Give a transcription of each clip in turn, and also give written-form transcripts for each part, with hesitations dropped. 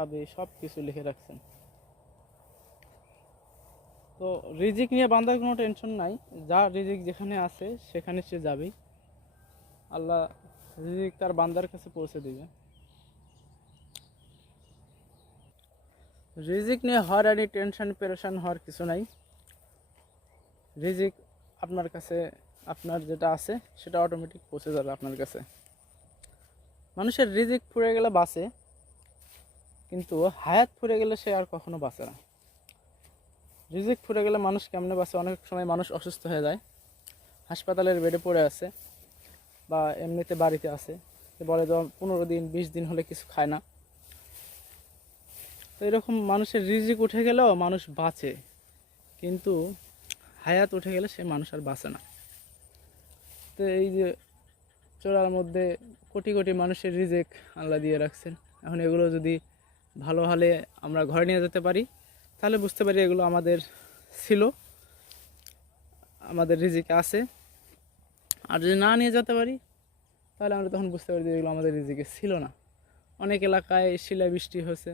খাবে সব কিছু লিখে রাখছেন। তো রিজিক নিয়ে বান্দার কোনো টেনশন নাই, যা রিজিক যেখানে আছে সেখানে সে যাবেই। আল্লাহ রিজিক তার বান্দার কাছে পৌঁছে দিবে। রিজিক নিয়ে হওয়ার আনি টেনশন পেরেশান হওয়ার কিছু নাই। রিজিক আপনার কাছে, আপনার যেটা আছে সেটা অটোমেটিক পৌঁছে যাবে আপনার কাছে। মানুষের রিজিক ফুরে গেলে বাঁচে, কিন্তু হায়াত ফুরে গেলে সে আর কখনো বাঁচে না। রিজিক ফুরে গেলে মানুষ কেমনে বাঁচে? অনেক সময় মানুষ অসুস্থ হয়ে যায়, হাসপাতালের বেডে পড়ে আছে বা এমনিতে বাড়িতে আছে, বলে তো 15 দিন 20 দিন হলে কিছু খায় না। তো এরকম মানুষের রিজিক উঠে গেলেও মানুষ বাঁচে, কিন্তু হায়াত উঠে গেলে সে মানুষ আর বাঁচে না। তো এই যে চোরার মধ্যে কোটি কোটি মানুষের রিজিক আল্লাহ দিয়ে রাখছেন, এখন এগুলো যদি ভালো হলে আমরা ঘরে নিয়ে যেতে পারি, তাহলে বুঝতে পারি এগুলো আমাদের ছিল, আমাদের রিজিকে আছে। আর যদি না নিয়ে যেতে পারি, তাহলে আমরা তখন বুঝতে পারি যে এগুলো আমাদের রিজিকে ছিল না। অনেক এলাকায় শিলাবৃষ্টি হয়েছে,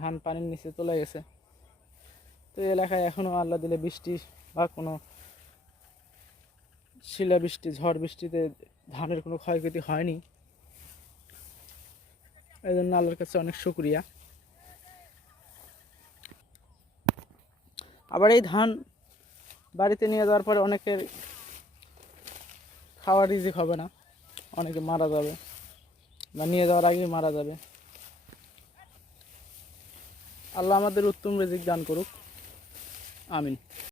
ধান পানির নিচে চলে গেছে। তো এই এলাকায় এখনও আল্লাহ দিলে বৃষ্টি বা কোনো শিলাবৃষ্টি ঝড় বৃষ্টিতে ধানের কোনো ক্ষয়ক্ষতি হয়নি। এই জন্য আল্লাহর কাছে অনেক শুকরিয়া। আবার এই ধান বাড়িতে নিয়ে যাওয়ার পরে অনেকের খাওয়ার রিজিক হবে না, অনেকে মারা যাবে বা নিয়ে যাওয়ার আগেই মারা যাবে। আল্লাহ আমাদের উত্তম রিজিক দান করুক, আমিন।